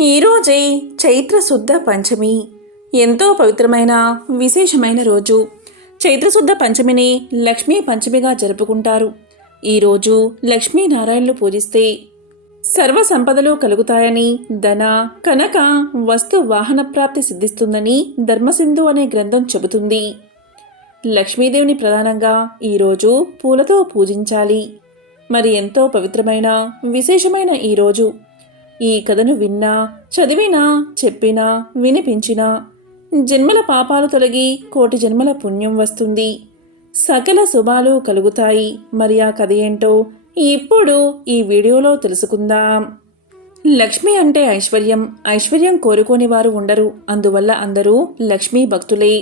ఈరోజే చైత్ర శుద్ధ పంచమి. ఎంతో పవిత్రమైన విశేషమైన రోజు. చైత్రశుద్ధ పంచమిని లక్ష్మీ పంచమిగా జరుపుకుంటారు. ఈరోజు లక్ష్మీనారాయణలు పూజిస్తే సర్వ సంపదలు కలుగుతాయని, ధన కనక వస్తు వాహన ప్రాప్తి సిద్ధిస్తుందని ధర్మసింధు అనే గ్రంథం చెబుతుంది. లక్ష్మీదేవిని ప్రధానంగా ఈరోజు పూలతో పూజించాలి. మరి ఎంతో పవిత్రమైన విశేషమైన ఈరోజు ఈ కథను విన్నా, చదివినా, చెప్పినా, వినిపించినా జన్మల పాపాలు తొలగి కోటి జన్మల పుణ్యం వస్తుంది. సకల శుభాలు కలుగుతాయి. మరి ఆ కథ ఏంటో ఇప్పుడు ఈ వీడియోలో తెలుసుకుందాం. లక్ష్మి అంటే ఐశ్వర్యం. ఐశ్వర్యం కోరుకోని వారు ఉండరు. అందువల్ల అందరూ లక్ష్మీ భక్తులే.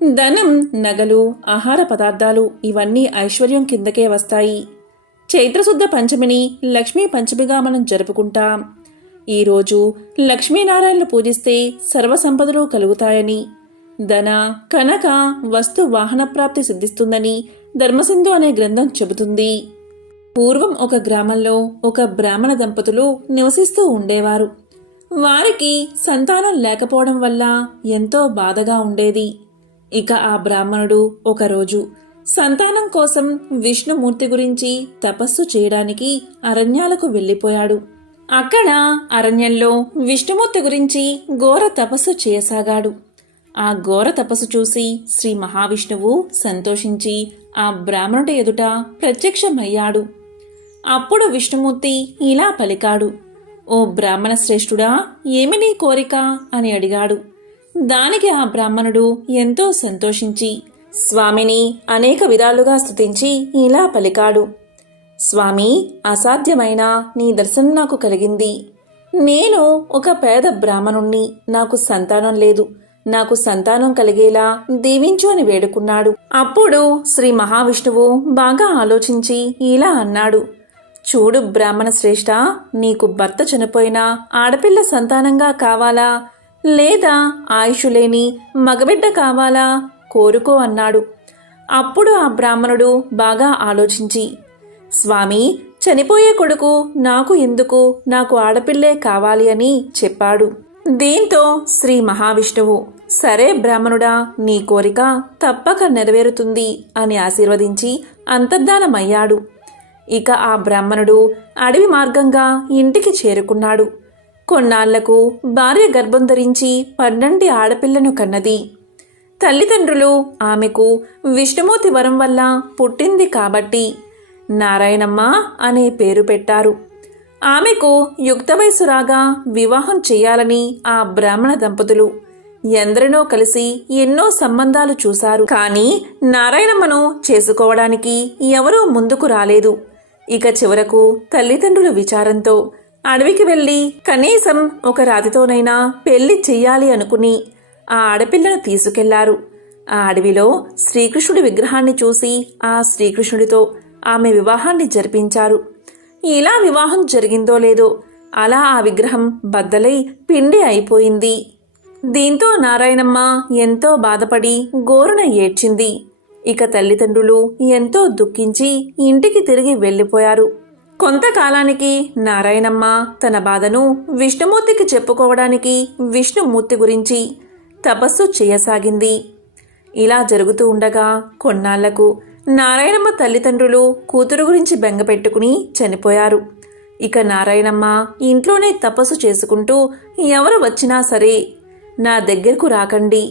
ధనం, నగలు, ఆహార పదార్థాలు ఇవన్నీ ఐశ్వర్యం కిందకే వస్తాయి. చైత్రశుద్ధ పంచమిని లక్ష్మీ పంచమిగా మనం జరుపుకుంటాం. ఈరోజు లక్ష్మీనారాయణలు పూజిస్తే సర్వసంపదలు కలుగుతాయని, ధన కనక వస్తు వాహన ప్రాప్తి సిద్ధిస్తుందని ధర్మసింధు అనే గ్రంథం చెబుతుంది. పూర్వం ఒక గ్రామంలో ఒక బ్రాహ్మణ దంపతులు నివసిస్తూ ఉండేవారు. వారికి సంతానం లేకపోవడం వల్ల ఎంతో బాధగా ఉండేది. ఇక ఆ బ్రాహ్మణుడు ఒకరోజు సంతానం కోసం విష్ణుమూర్తి గురించి తపస్సు చేయడానికి అరణ్యాలకు వెళ్ళిపోయాడు. అక్కడ అరణ్యంలో విష్ణుమూర్తి గురించి ఘోర తపస్సు చేయసాగాడు. ఆ ఘోర తపస్సు చూసి శ్రీ మహావిష్ణువు సంతోషించి ఆ బ్రాహ్మణుడి ఎదుట ప్రత్యక్షమయ్యాడు. అప్పుడు విష్ణుమూర్తి ఇలా పలికాడు, ఓ బ్రాహ్మణ శ్రేష్ఠుడా, ఏమి నీ కోరిక అని అడిగాడు. దానికి ఆ బ్రాహ్మణుడు ఎంతో సంతోషించి స్వామిని అనేక విధాలుగా స్తుతించి ఇలా పలికాడు, స్వామి, అసాధ్యమైన నీ దర్శనం నాకు కలిగింది. నేను ఒక పేద బ్రాహ్మణుణ్ణి. నాకు సంతానం లేదు. నాకు సంతానం కలిగేలా దీవించు అని వేడుకున్నాడు. అప్పుడు శ్రీ మహావిష్ణువు బాగా ఆలోచించి ఇలా అన్నాడు, చూడు బ్రాహ్మణ శ్రేష్ఠ, నీకు భర్త చనిపోయిన ఆడపిల్ల సంతానంగా కావాలా, లేదా ఆయుషు లేని మగబిడ్డ కావాలా, కోరుకో అన్నాడు. అప్పుడు ఆ బ్రాహ్మణుడు బాగా ఆలోచించి, స్వామి, చనిపోయే కొడుకు నాకు ఎందుకు, నాకు ఆడపిల్లే కావాలి అని చెప్పాడు. దీంతో శ్రీ మహావిష్ణువు, సరే బ్రాహ్మణుడా, నీ కోరిక తప్పక నెరవేరుతుంది అని ఆశీర్వదించి అంతర్ధానమయ్యాడు. ఇక ఆ బ్రాహ్మణుడు అడవి మార్గంగా ఇంటికి చేరుకున్నాడు. కొన్నాళ్లకు భార్య గర్భం ధరించి 12 ఆడపిల్లను కన్నది. తల్లిదండ్రులు ఆమెకు విష్ణుమూర్తి వరం వల్ల పుట్టింది కాబట్టి నారాయణమ్మ అనే పేరు పెట్టారు. ఆమెకు యుక్త వయసు రాగా వివాహం చేయాలని ఆ బ్రాహ్మణ దంపతులు ఎందరినో కలిసి ఎన్నో సంబంధాలు చూశారు. కానీ నారాయణమ్మను చేసుకోవడానికి ఎవరూ ముందుకు రాలేదు. ఇక చివరకు తల్లిదండ్రుల విచారంతో అడవికి వెళ్ళి కనీసం ఒక రాతితోనైనా పెళ్లి చెయ్యాలి అనుకుని ఆ ఆడపిల్లను తీసుకెళ్లారు. ఆ అడవిలో శ్రీకృష్ణుడి విగ్రహాన్ని చూసి ఆ శ్రీకృష్ణుడితో ఆమె వివాహాన్ని జరిపించారు. ఇలా వివాహం జరిగిందో లేదో అలా ఆ విగ్రహం బద్దలై పిండి అయిపోయింది. దీంతో నారాయణమ్మ ఎంతో బాధపడి గోరున ఏడ్చింది. ఇక తల్లిదండ్రులు ఎంతో దుఃఖించి ఇంటికి తిరిగి వెళ్ళిపోయారు. కొంతకాలానికి నారాయణమ్మ తన బాధను విష్ణుమూర్తికి చెప్పుకోవడానికి విష్ణుమూర్తి గురించి తపస్సు చేయసాగింది. ఇలా జరుగుతూ ఉండగా కొన్నాళ్లకు నారాయణమ్మ తల్లిదండ్రులు కూతురు గురించి బెంగపెట్టుకుని చనిపోయారు. ఇక నారాయణమ్మ ఇంట్లోనే తపస్సు చేసుకుంటూ ఎవరు వచ్చినా సరే నా దగ్గరకు రాకండి,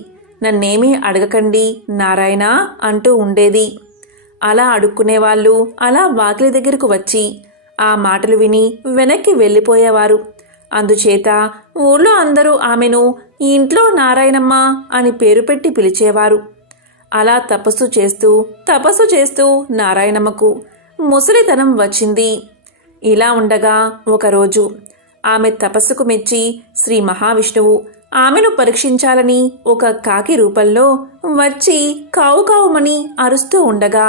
నన్నేమీ అడగకండి నారాయణ అంటూ ఉండేది. అలా అడుక్కునేవాళ్ళు అలా వాకిలి దగ్గరకు వచ్చి ఆ మాటలు విని వెనక్కి వెళ్ళిపోయేవారు. అందుచేత ఊళ్ళో అందరూ ఆమెను ఇంట్లో నారాయణమ్మ అని పేరు పెట్టి పిలిచేవారు. అలా తపస్సు చేస్తూ నారాయణమ్మకు ముసలితనం వచ్చింది. ఇలా ఉండగా ఒకరోజు ఆమె తపస్సుకు మెచ్చి శ్రీ మహావిష్ణువు ఆమెను పరీక్షించాలని ఒక కాకి రూపంలో వచ్చి కావు కావుమని అరుస్తూ ఉండగా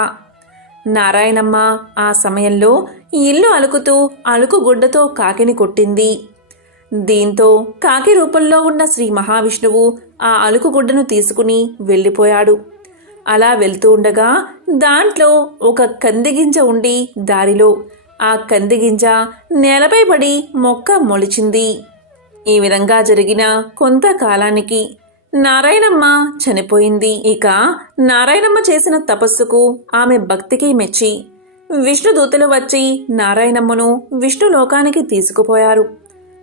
నారాయణమ్మ ఆ సమయంలో ఇల్లు అలుకుతూ అలుకుగుడ్డతో కాకిని కొట్టింది. దీంతో కాకి రూపంలో ఉన్న శ్రీ మహావిష్ణువు ఆ అలుకుగుడ్డను తీసుకుని వెళ్ళిపోయాడు. అలా వెళ్తూ ఉండగా దాంట్లో ఒక కందిగింజ ఉండి దారిలో ఆ కందిగింజ నేలపై పడి మొక్క మొలిచింది. ఈ విధంగా జరిగిన కొంతకాలానికి నారాయణమ్మ చనిపోయింది. ఇక నారాయణమ్మ చేసిన తపస్సుకు ఆమె భక్తికి మెచ్చి విష్ణుదూతలు వచ్చి నారాయణమ్మను విష్ణులోకానికి తీసుకుపోయారు.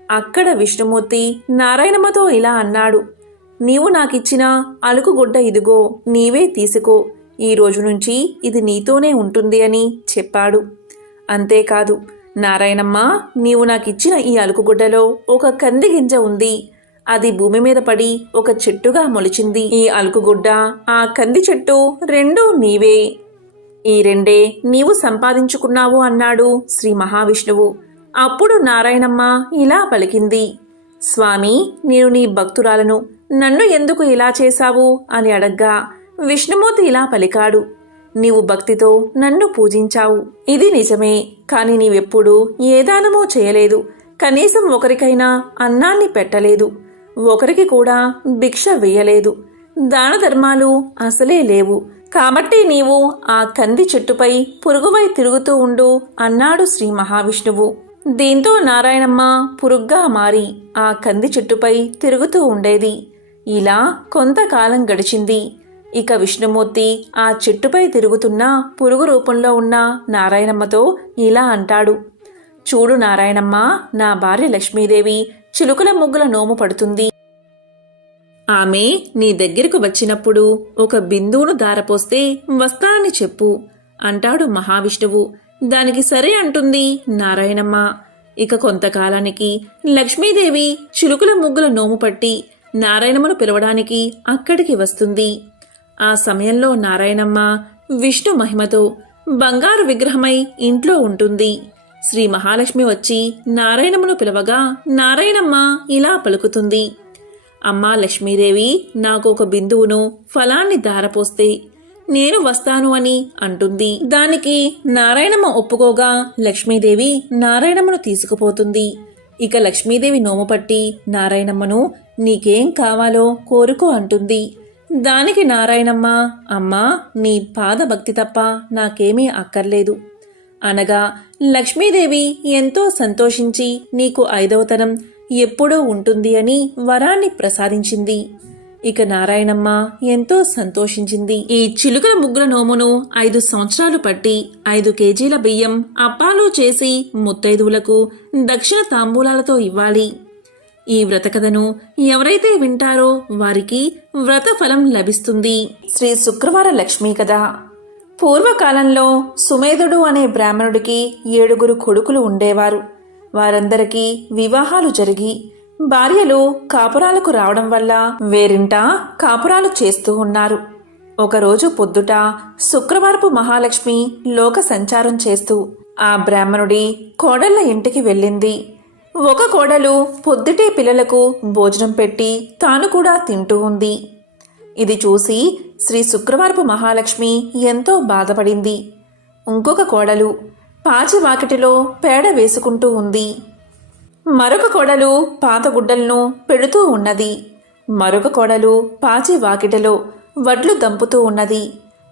అక్కడ విష్ణుమూర్తి నారాయణమ్మతో ఇలా అన్నాడు, నీవు నాకిచ్చిన అలుకుగుడ్డ ఇదిగో, నీవే తీసుకో, ఈ రోజు నుంచి ఇది నీతోనే ఉంటుంది అని చెప్పాడు. అంతేకాదు, నారాయణమ్మ, నీవు నాకిచ్చిన ఈ అలుకుగుడ్డలో ఒక కంది గింజ ఉంది. అది భూమి మీద పడి ఒక చెట్టుగా మొలిచింది. ఈ అలుకుగుడ్డ, ఆ కంది చెట్టు రెండూ నీవే. ఈ రెండే నీవు సంపాదించుకున్నావు అన్నాడు శ్రీ మహావిష్ణువు. అప్పుడు నారాయణమ్మ ఇలా పలికింది, స్వామి, నేను నీ భక్తురాలను, నన్ను ఎందుకు ఇలా చేశావు అని అడగ్గా విష్ణుమూర్తి ఇలా పలికాడు, నీవు భక్తితో నన్ను పూజించావు. ఇది నిజమే, కాని నీవెప్పుడూ ఏ దానమూ చేయలేదు. కనీసం ఒకరికైనా అన్నాన్ని పెట్టలేదు. ఒకరికి కూడా భిక్ష వేయలేదు. దాన ధర్మాలు అసలే లేవు. కాబట్టి నీవు ఆ కంది చెట్టుపై పురుగువై తిరుగుతూ ఉండు అన్నాడు శ్రీ మహావిష్ణువు. దీంతో నారాయణమ్మ పురుగ్గా మారి ఆ కంది చెట్టుపై తిరుగుతూ ఉండేది. ఇలా కొంతకాలం గడిచింది. ఇక విష్ణుమూర్తి ఆ చెట్టుపై తిరుగుతున్న పురుగు రూపంలో ఉన్న నారాయణమ్మతో ఇలా అంటాడు, చూడు నారాయణమ్మ, నా భార్య లక్ష్మీదేవి చిలుకల ముగ్గుల నోము పడుతుంది. ఆమె నీ దగ్గరకు వచ్చినప్పుడు ఒక బిందువును దారపోస్తే వస్తానని చెప్పు అంటాడు మహావిష్ణువు. దానికి సరే అంటుంది నారాయణమ్మ. ఇక కొంతకాలానికి లక్ష్మీదేవి చిలుకల ముగ్గుల నోము పట్టి నారాయణమ్మను పిలవడానికి అక్కడికి వస్తుంది. ఆ సమయంలో నారాయణమ్మ విష్ణు మహిమతో బంగారు విగ్రహమై ఇంట్లో ఉంటుంది. శ్రీ మహాలక్ష్మి వచ్చి నారాయణమ్మను పిలవగా నారాయణమ్మ ఇలా పలుకుతుంది, అమ్మా లక్ష్మీదేవి, నాకు ఒక బిందువును ఫలాన్ని దారపోస్తే నేను వస్తాను అని అంటుంది. దానికి నారాయణమ్మ ఒప్పుకోగా లక్ష్మీదేవి నారాయణమ్మను తీసుకుపోతుంది. ఇక లక్ష్మీదేవి నోము పట్టి నారాయణమ్మను నీకేం కావాలో కోరుకో అంటుంది. దానికి నారాయణమ్మ, అమ్మా, నీ పాదభక్తి తప్ప నాకేమీ అక్కర్లేదు అనగా లక్ష్మీదేవి ఎంతో సంతోషించి నీకు 5వ తరం ఎప్పుడూ ఉంటుంది అని వరాన్ని ప్రసాదించింది. ఇక నారాయణమ్మ ఎంతో సంతోషించింది. ఈ చిలుకల ముగ్గుల నోమును 5 సంవత్సరాలు పట్టి 5 కేజీల బియ్యం అప్పాలు చేసి ముత్తైదువులకు దక్షిణ తాంబూలాలతో ఇవ్వాలి. ఈ వ్రతకథను ఎవరైతే వింటారో వారికి వ్రత ఫలం లభిస్తుంది. శ్రీ శుక్రవార లక్ష్మీ కథ. పూర్వకాలంలో సుమేధుడు అనే బ్రాహ్మణుడికి 7 కొడుకులు ఉండేవారు. వారందరికీ వివాహాలు జరిగి భార్యలు కాపురాలకు రావడం వల్ల వేరింట కాపురాలు చేస్తూ ఉన్నారు. ఒకరోజు పొద్దుట శుక్రవారపు మహాలక్ష్మి లోక సంచారం చేస్తూ ఆ బ్రాహ్మణుడి కోడళ్ల ఇంటికి వెళ్ళింది. ఒక కోడలు పొద్దుటే పిల్లలకు భోజనం పెట్టి తాను కూడా తింటూ ఉంది. ఇది చూసి శ్రీ శుక్రవారపు మహాలక్ష్మి ఎంతో బాధపడింది. ఇంకొక కోడలు పాచి వాకిటిలో పేడ వేసుకుంటూ ఉంది. మరొక కోడలు పాత గుడ్డలను పెడుతూ ఉన్నది. మరొక కోడలు పాచి వాకిటిలో వడ్లు దంపుతూ ఉన్నది.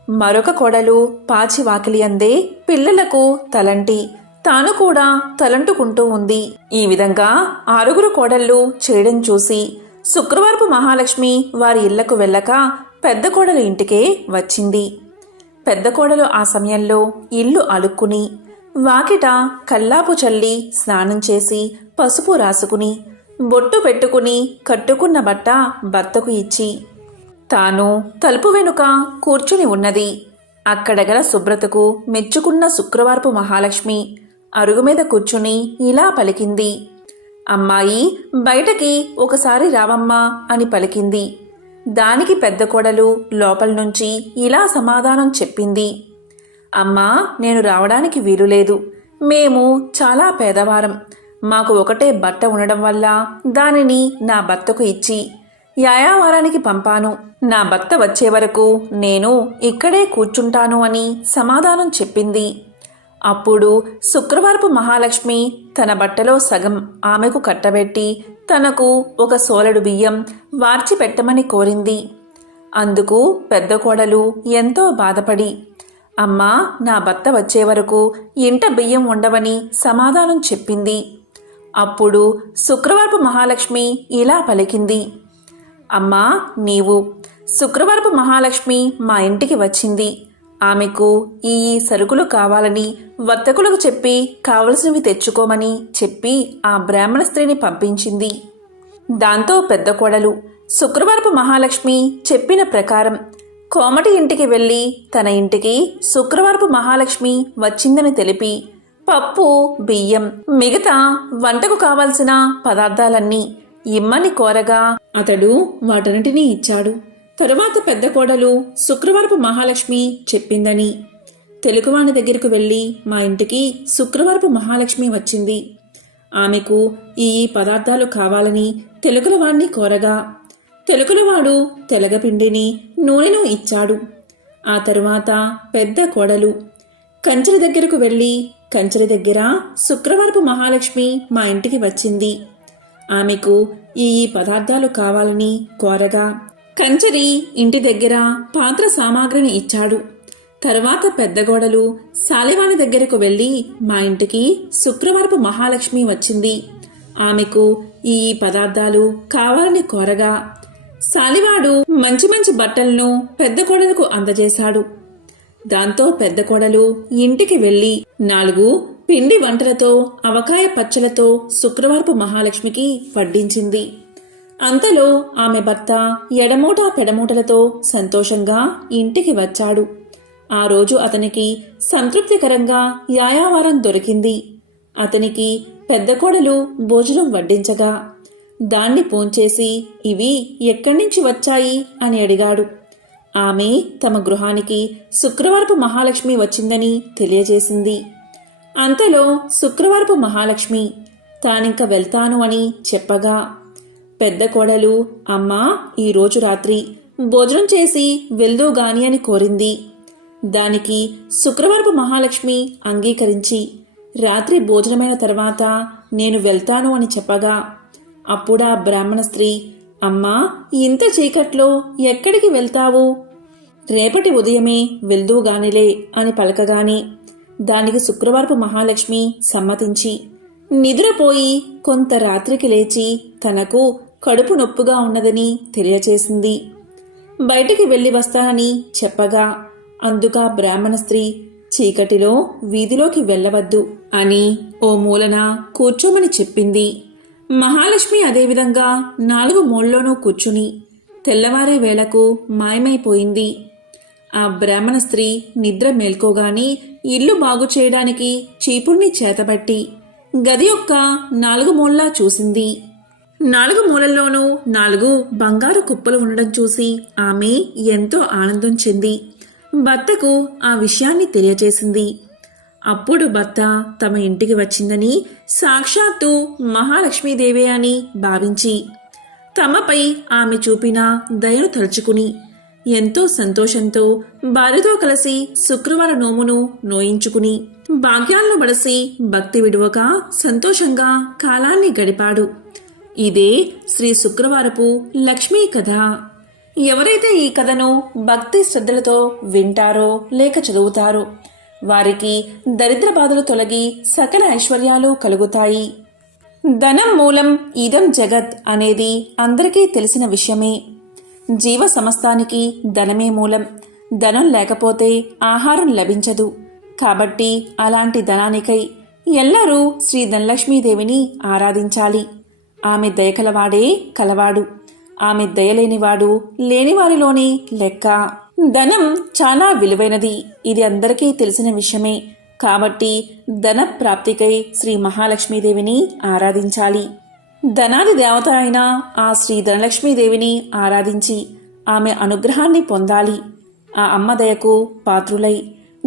మరొక కోడలు పాచి వాకిలి అందే పిల్లలకు తలంటి తాను కూడా తలంటుకుంటూ ఉంది. ఈ విధంగా 6 కోడళ్ళు చేయడం చూసి శుక్రవారపు మహాలక్ష్మి వారి ఇళ్లకు వెళ్ళక పెద్ద కోడలు ఇంటికే వచ్చింది. పెద్ద కోడలు ఆ సమయంలో ఇల్లు అలుక్కుని వాకిట కల్లాపు చల్లి స్నానం చేసి పసుపు రాసుకుని బొట్టు పెట్టుకుని కట్టుకున్న బట్ట భర్తకు ఇచ్చి తాను తలుపు వెనుక కూర్చుని ఉన్నది. అక్కడ గల శుభ్రతకు మెచ్చుకున్న శుక్రవారపు మహాలక్ష్మి అరుగు మీద కూర్చుని ఇలా పలికింది, అమ్మాయి, బయటకి ఒకసారి రావమ్మా అని పలికింది. దానికి పెద్ద కోడలు లోపల నుంచి ఇలా సమాధానం చెప్పింది, అమ్మా, నేను రావడానికి వీలులేదు. మేము చాలా పేదవారం. మాకు ఒకటే బట్ట ఉండడం వల్ల దానిని నా భర్తకు ఇచ్చి యాయావారానికి పంపాను. నా భర్త వచ్చే వరకు నేను ఇక్కడే కూర్చుంటాను అని సమాధానం చెప్పింది. అప్పుడు శుక్రవారపు మహాలక్ష్మి తన బట్టలో సగం ఆమెకు కట్టబెట్టి తనకు ఒక సోలెడు బియ్యం వార్చి పెట్టమని కోరింది. అందుకు పెద్ద కోడలు ఎంతో బాధపడి, అమ్మా, నా భర్త వచ్చే వరకు ఇంట బియ్యం ఉండవని సమాధానం చెప్పింది. అప్పుడు శుక్రవారపు మహాలక్ష్మి ఇలా పలికింది. అమ్మా, నీవు శుక్రవారపు మహాలక్ష్మి మా ఇంటికి వచ్చింది. ఆమెకు ఈ సరుకులు కావాలని వర్తకులకు చెప్పి కావలసినవి తెచ్చుకోమని చెప్పి ఆ బ్రాహ్మణ స్త్రీని పంపించింది. దాంతో పెద్ద కోడలు శుక్రవారపు మహాలక్ష్మి చెప్పిన ప్రకారం కోమటి ఇంటికి వెళ్ళి తన ఇంటికి శుక్రవారపు మహాలక్ష్మి వచ్చిందని తెలిపి పప్పు, బియ్యం, మిగతా వంటకు కావలసిన పదార్థాలన్నీ ఇమ్మని కోరగా అతడు వాటన్నిటినీ ఇచ్చాడు. తరువాత పెద్ద కోడలు శుక్రవారపు మహాలక్ష్మి చెప్పిందని తెలుగువాని దగ్గరకు వెళ్ళి మా ఇంటికి శుక్రవారపు మహాలక్ష్మి వచ్చింది, ఆమెకు ఈ పదార్థాలు కావాలని తెలుగులవాణ్ణి కోరగా తెలుగులవాడు తెలగపిండిని, నూనెను ఇచ్చాడు. ఆ తరువాత పెద్ద కోడలు కంచెల దగ్గరకు వెళ్ళి కంచెల దగ్గర శుక్రవారపు మహాలక్ష్మి మా ఇంటికి వచ్చింది, ఆమెకు ఈ పదార్థాలు కావాలని కోరగా కంచరి ఇంటి దగ్గర పాత్ర సామాగ్రిని ఇచ్చాడు. తర్వాత పెద్దగోడలు సాలివాని దగ్గరకు వెళ్ళి మా ఇంటికి శుక్రవారపు మహాలక్ష్మి వచ్చింది, ఆమెకు ఈ పదార్థాలు కావాలని కోరగా సాలివాడు మంచి మంచి బట్టలను పెద్ద కోడలకు అందజేశాడు. దాంతో పెద్ద కోడలు ఇంటికి వెళ్ళి 4 పిండి వంటలతో అవకాయ పచ్చలతో శుక్రవారపు మహాలక్ష్మికి వడ్డించింది. అంతలో ఆమె భర్త ఎడమూట పెడమూటలతో సంతోషంగా ఇంటికి వచ్చాడు. ఆ రోజు అతనికి సంతృప్తికరంగా యాయావారం దొరికింది. అతనికి పెద్ద కోడలు భోజనం వడ్డించగా దాన్ని పోంచేసి ఇవి ఎక్కడి నుంచి వచ్చాయి అని అడిగాడు. ఆమె తమ గృహానికి శుక్రవారపు మహాలక్ష్మి వచ్చిందని తెలియజేసింది. అంతలో శుక్రవారపు మహాలక్ష్మి తానింక వెళ్తాను అని చెప్పగా పెద్ద కోడలు అమ్మా, ఈరోజు రాత్రి భోజనం చేసి వెళ్దూగాని అని కోరింది. దానికి శుక్రవారపు మహాలక్ష్మి అంగీకరించి రాత్రి భోజనమైన తర్వాత నేను వెళ్తాను అని చెప్పగా అప్పుడా బ్రాహ్మణ స్త్రీ అమ్మా, ఇంత చీకట్లో ఎక్కడికి వెళ్తావు? రేపటి ఉదయమే వెళ్దూగానిలే అని పలకగానే దానికి శుక్రవారపు మహాలక్ష్మి సమ్మతించి నిద్రపోయి కొంత రాత్రికి లేచి తనకు కడుపు నొప్పుగా ఉన్నదని తెలియచేసింది. బయటికి వెళ్లి వస్తానని చెప్పగా అందుక బ్రాహ్మణ స్త్రీ చీకటిలో వీధిలోకి వెళ్ళవద్దు అని ఓ మూలన కూర్చోమని చెప్పింది. మహాలక్ష్మి అదేవిధంగా 4 మూలలోనూ కూర్చుని తెల్లవారే వేళకు మాయమైపోయింది. ఆ బ్రాహ్మణ స్త్రీ నిద్ర మేల్కోగాని ఇల్లు బాగు చేయడానికి చీపుర్ని చేతబట్టి గది యొక్క 4 మూలలా చూసింది. 4 మూలల్లోనూ 4 బంగారు కుప్పలు ఉండడం చూసి ఆమె ఎంతో ఆనందం చెంది భర్తకు ఆ విషయాన్ని తెలియచేసింది. అప్పుడు భర్త తమ ఇంటికి వచ్చిందని సాక్షాత్తు మహాలక్ష్మీదేవే అని భావించి తమపై ఆమె చూపిన దయను తలుచుకుని ఎంతో సంతోషంతో భార్యతో కలిసి శుక్రవార నోమును నోయించుకుని భాగ్యాలను బడసి భక్తి విడువక సంతోషంగా కాలాన్ని గడిపాడు. ఇదే శ్రీ శుక్రవారపు లక్ష్మీ కథ. ఎవరైతే ఈ కథను భక్తి శ్రద్ధలతో వింటారో లేక చదువుతారో వారికి దరిద్ర బాధలు తొలగి సకల ఐశ్వర్యాలు కలుగుతాయి. ధనం మూలం ఇదం జగత్ అనేది అందరికీ తెలిసిన విషయమే. జీవ సమస్తానికి ధనమే మూలం. ధనం లేకపోతే ఆహారం లభించదు. కాబట్టి అలాంటి ధనానికై ఎల్లరూ శ్రీ ధనలక్ష్మీదేవిని ఆరాధించాలి. ఆమె దయకలవాడే కలవాడు, ఆమె దయలేనివాడు లేనివారిలోని లెక్క. ధనం చాలా విలువైనది, ఇది అందరికీ తెలిసిన విషయమే. కాబట్టి ధన ప్రాప్తికై శ్రీ మహాలక్ష్మీదేవిని ఆరాధించాలి. ధనాది దేవత అయిన ఆ శ్రీ ధనలక్ష్మీదేవిని ఆరాధించి ఆమె అనుగ్రహాన్ని పొందాలి. ఆ అమ్మ దయకు పాత్రులై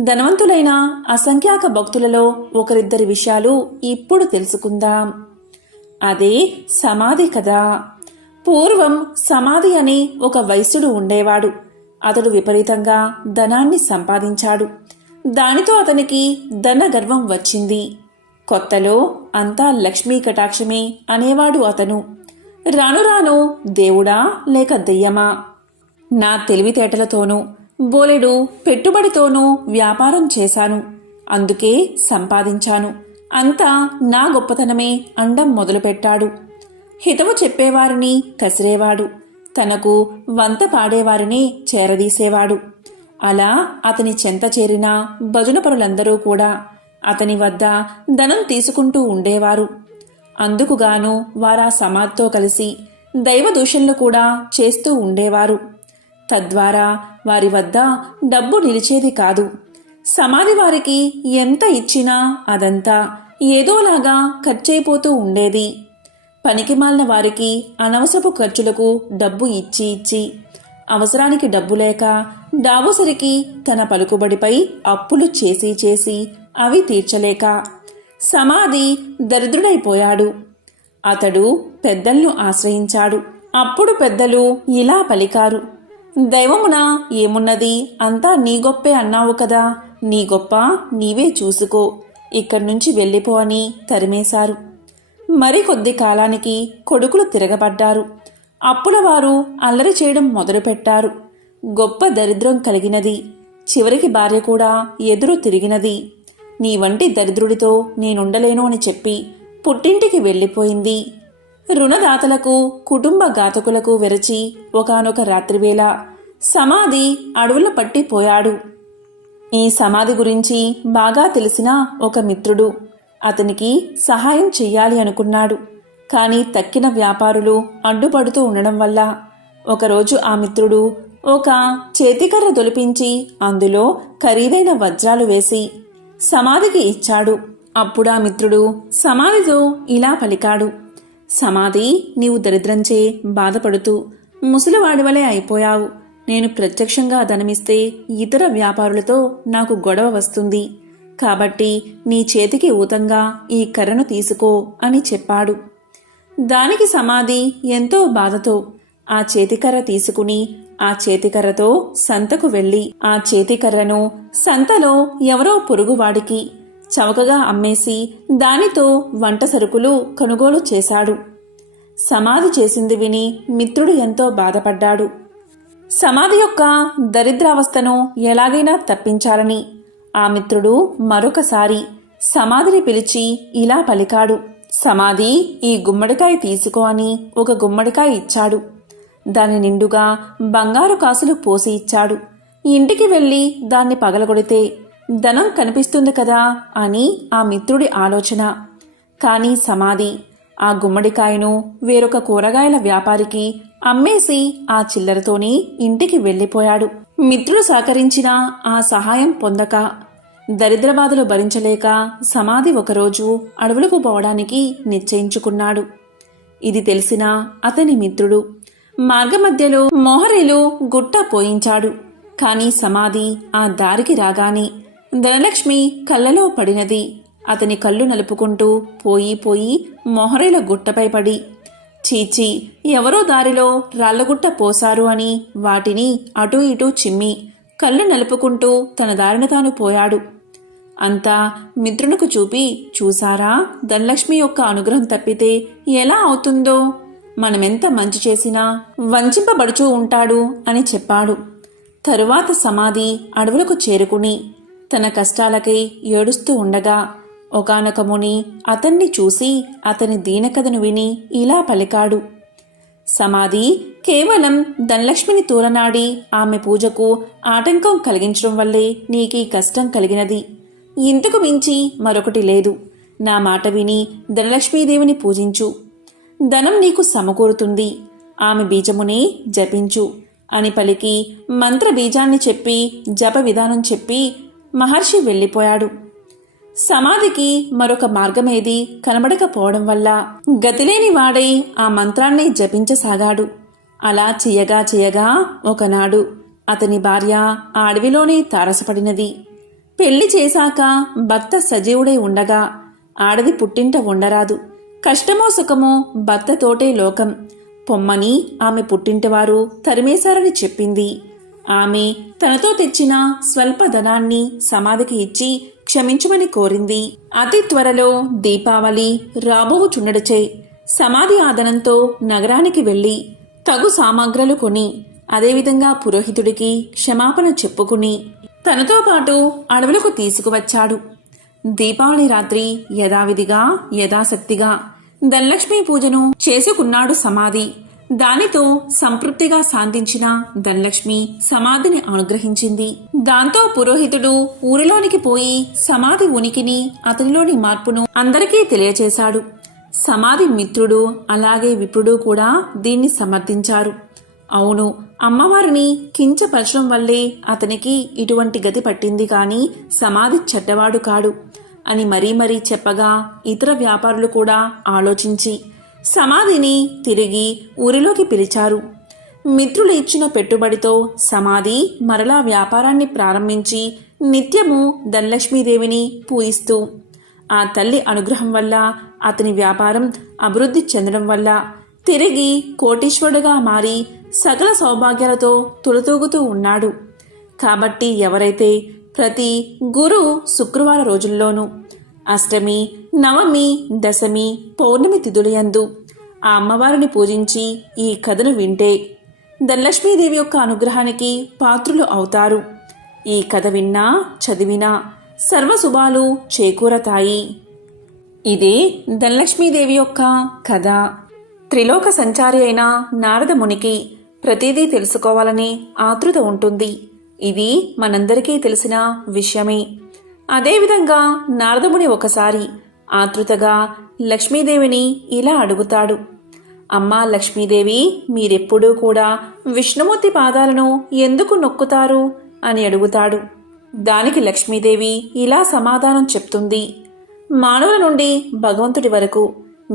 ధనవంతులైన అసంఖ్యాక భక్తులలో ఒకరిద్దరి విషయాలు ఇప్పుడు తెలుసుకుందాం. అదే సమాధి కథ. పూర్వం సమాధి అనే ఒక వైశ్యుడు ఉండేవాడు. అతడు విపరీతంగా ధనాన్ని సంపాదించాడు. దానితో అతనికి ధన గర్వం వచ్చింది. కొత్తలో అంతా లక్ష్మీ కటాక్షమే అనేవాడు అతను. రాను రాను దేవుడా లేక దెయ్యమా, నా తెలివితేటలతోనూ బోలెడు పెట్టుబడితోనూ వ్యాపారం చేశాను, అందుకే సంపాదించాను అంతా నా గొప్పతనమే అండం మొదలుపెట్టాడు. హితవు చెప్పేవారిని కసిరేవాడు, తనకు వంత పాడేవారిని చేరదీసేవాడు. అలా అతని చెంత చేరిన భజనపరులందరూ కూడా అతని వద్ద ధనం తీసుకుంటూ ఉండేవారు. అందుకుగాను వారా సమాధితో కలిసి దైవదూషణలు కూడా చేస్తూ ఉండేవారు. తద్వారా వారి వద్ద డబ్బు నిలిచేది కాదు. సమాధి వారికి ఎంత ఇచ్చినా అదంతా ఏదోలాగా ఖర్చయిపోతూ ఉండేది. పనికిమాలిన వారికి అనవసరపు ఖర్చులకు డబ్బు ఇచ్చి ఇచ్చి అవసరానికి డబ్బు లేక డాబోసరికి తన పలుకుబడిపై అప్పులు చేసి చేసి అవి తీర్చలేక సమాధి దరిద్రుడైపోయాడు. అతడు పెద్దలను ఆశ్రయించాడు. అప్పుడు పెద్దలు ఇలా పలికారు: దైవమున ఏమున్నది, అంతా నీ గొప్పే అన్నావు కదా, నీ గొప్ప నీవే చూసుకో, ఇక్కడి నుంచి వెళ్ళిపో అని తరిమేశారు. మరికొద్ది కాలానికి కొడుకులు తిరగబడ్డారు. అప్పులవారు అల్లరి చేయడం మొదలుపెట్టారు. గొప్ప దరిద్రం కలిగినది. చివరికి భార్య కూడా ఎదురు తిరిగినది. నీ వంటి దరిద్రుడితో నేనుండలేను అని చెప్పి పుట్టింటికి వెళ్ళిపోయింది. రుణదాతలకు కుటుంబ ఘాతకులకు వెరచి ఒకానొక రాత్రివేళ సమాధి అడవుల పట్టిపోయాడు. ఈ సమాధి గురించి బాగా తెలిసిన ఒక మిత్రుడు అతనికి సహాయం చెయ్యాలి అనుకున్నాడు. కానీ తక్కిన వ్యాపారులు అడ్డుపడుతూ ఉండడం వల్ల ఒకరోజు ఆ మిత్రుడు ఒక చేతికర్ర దొలిపించి అందులో ఖరీదైన వజ్రాలు వేసి సమాధికి ఇచ్చాడు. అప్పుడు ఆ మిత్రుడు సమాధితో ఇలా పలికాడు: సమాధి, నీవు దరిద్రంచే బాధపడుతూ ముసలివాడివలే అయిపోయావు. నేను ప్రత్యక్షంగా ధనమిస్తే ఇతర వ్యాపారులతో నాకు గొడవ వస్తుంది. కాబట్టి నీ చేతికి ఊతంగా ఈ కర్రను తీసుకో అని చెప్పాడు. దానికి సమాధి ఎంతో బాధతో ఆ చేతికర్ర తీసుకుని ఆ చేతికర్రతో సంతకు వెళ్ళి ఆ చేతికర్రను సంతలో ఎవరో పొరుగువాడికి చవకగా అమ్మేసి దానితో వంట సరుకులు కొనుగోలు చేశాడు. సమాధి చేసింది విని మిత్రుడు ఎంతో బాధపడ్డాడు. సమాధి యొక్క దరిద్రావస్థను ఎలాగైనా తప్పించాలని ఆ మిత్రుడు మరొకసారి సమాధిని పిలిచి ఇలా పలికాడు: సమాధి, ఈ గుమ్మడికాయ తీసుకో అని ఒక గుమ్మడికాయ ఇచ్చాడు. దాని నిండుగా బంగారు కాసులు పోసి ఇచ్చాడు. ఇంటికి వెళ్ళి దాన్ని పగలగొడితే ధనం కనిపిస్తుంది కదా అని ఆ మిత్రుడి ఆలోచన. కానీ సమాధి ఆ గుమ్మడికాయను వేరొక కూరగాయల వ్యాపారికి అమ్మేసి ఆ చిల్లరతోనే ఇంటికి వెళ్ళిపోయాడు. మిత్రుడు సహకరించిన ఆ సహాయం పొందక దరిద్రబాధలు భరించలేక సమాధి ఒకరోజు అడవులకు పోవడానికి నిశ్చయించుకున్నాడు. ఇది తెలిసిన అతని మిత్రుడు మార్గమధ్యలో మోహరేలు గుట్ట పోయించాడు. కాని సమాధి ఆ దారికి రాగానే ధనలక్ష్మి కళ్ళలో పడినది. అతని కళ్ళు నలుపుకుంటూ పోయి పోయి మోహరేల గుట్టపై పడి, చీచి, ఎవరో దారిలో రాళ్లగుట్ట పోశారు అని వాటిని అటూ ఇటూ చిమ్మి కళ్ళు నలుపుకుంటూ తన దారిన తాను పోయాడు. అంతా మిత్రునికి చూపి, చూసారా, ధనలక్ష్మి యొక్క అనుగ్రహం తప్పితే ఎలా అవుతుందో, మనమెంత మంచి చేసినా వంచింపబడుచూ ఉంటాడు అని చెప్పాడు. తరువాత సమాధి అడవులకు చేరుకుని తన కష్టాలకై ఏడుస్తూ ఉండగా ఒకానొక ముని అతన్ని చూసి అతని దీనకథను విని ఇలా పలికాడు: సమాధి, కేవలం ధనలక్ష్మిని తూలనాడి ఆమె పూజకు ఆటంకం కలిగించడం వల్లే నీకీ కష్టం కలిగినది. ఇంతకు మించి మరొకటి లేదు. నా మాట విని ధనలక్ష్మీదేవిని పూజించు. ధనం నీకు సమకూరుతుంది. ఆమె బీజమునే జపించు అని పలికి మంత్ర బీజాన్ని చెప్పి జప విధానం చెప్పి మహర్షి వెళ్ళిపోయాడు. సమాధికి మరొక మార్గమేది కనబడకపోవడం వల్ల గతిలేని వాడై ఆ మంత్రాన్ని జపించసాగాడు. అలా చేయగా చేయగా ఒకనాడు అతని భార్య ఆ అడవిలోనే తారసపడినది. పెళ్లి చేశాక భర్త సజీవుడై ఉండగా ఆడది పుట్టింట ఉండరాదు. కష్టమో సుఖమో భర్తతోటే లోకం పొమ్మని ఆమె పుట్టింటివారు తరిమేశారని చెప్పింది. ఆమె తనతో తెచ్చిన స్వల్ప ధనాన్ని సమాధికి ఇచ్చి క్షమించమని కోరింది. అతి త్వరలో దీపావళి రాబోవుచుండడచే సమాధి ఆదనంతో నగరానికి వెళ్లి తగు సామాగ్రలు కొని అదేవిధంగా పురోహితుడికి క్షమాపణ చెప్పుకుని తనతో పాటు అడవులకు తీసుకువచ్చాడు. దీపావళి రాత్రి యథావిధిగా యథాశక్తిగా ధనలక్ష్మి పూజను చేసుకున్నాడు సమాధి. దానితో సంతృప్తిగా శాంతించిన ధనలక్ష్మి సమాధిని అనుగ్రహించింది. దాంతో పురోహితుడు ఊరిలోనికి పోయి సమాధి ఉనికిని, అతనిలోని మార్పును అందరికీ తెలియచేశాడు. సమాధి మిత్రుడు అలాగే విప్రుడు కూడా దీన్ని సమర్థించారు. అవును, అమ్మవారిని కించపరచడం వల్లే అతనికి ఇటువంటి గతి పట్టింది కాని సమాధి చెడ్డవాడు కాడు అని మరీ చెప్పగా ఇతర వ్యాపారులు కూడా ఆలోచించి సమాధిని తిరిగి ఊరిలోకి పిలిచారు. మిత్రులు ఇచ్చిన పెట్టుబడితో సమాధి మరలా వ్యాపారాన్ని ప్రారంభించి నిత్యము ధనలక్ష్మీదేవిని పూజిస్తూ ఆ తల్లి అనుగ్రహం వల్ల అతని వ్యాపారం అభివృద్ధి చెందడం వల్ల తిరిగి కోటీశ్వరుడుగా మారి సకల సౌభాగ్యాలతో తులతూగుతూ ఉన్నాడు. కాబట్టి ఎవరైతే ప్రతి గురు శుక్రవార రోజుల్లోనూ అష్టమి, నవమి, దశమి, పౌర్ణమి తిథులయందు ఆ అమ్మవారిని పూజించి ఈ కథను వింటే ధనలక్ష్మీదేవి యొక్క అనుగ్రహానికి పాత్రులు అవుతారు. ఈ కథ విన్నా చదివినా సర్వశుభాలు చేకూరతాయి. ఇదే ధనలక్ష్మీదేవి యొక్క కథ. త్రిలోక సంచారి అయిన నారద మునికి ప్రతిదీ తెలుసుకోవాలని ఆతృత ఉంటుంది. ఇది మనందరికీ తెలిసిన విషయమే. అదేవిధంగా నారదముని ఒకసారి ఆతృతగా లక్ష్మీదేవిని ఇలా అడుగుతాడు. అమ్మా లక్ష్మీదేవి, మీరెప్పుడూ కూడా విష్ణుమూర్తి పాదాలను ఎందుకు నొక్కుతారు అని అడుగుతాడు. దానికి లక్ష్మీదేవి ఇలా సమాధానం చెప్తుంది. మానవుల నుండి భగవంతుడి వరకు